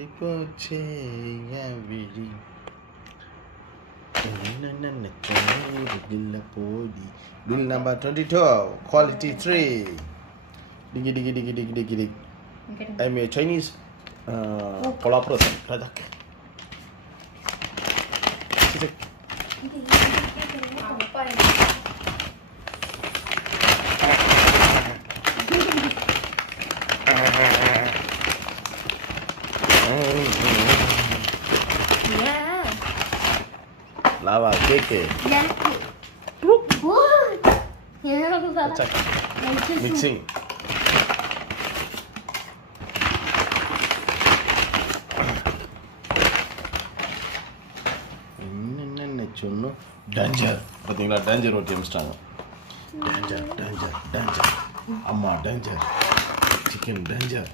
மாறி போச்சே என் விழி Bill number 22, quality 3. Diggy diggy diggy diggy diggy diggy. I'm a Chinese collaboration. Rajak. Lava cake. Yeah. What? Rajak. Mixing. என்னென்ன சொன்னோம் danger பார்த்தீங்களா danger ஓட்டி அமிச்சிட்டாங்க danger danger danger அம்மா danger chicken danger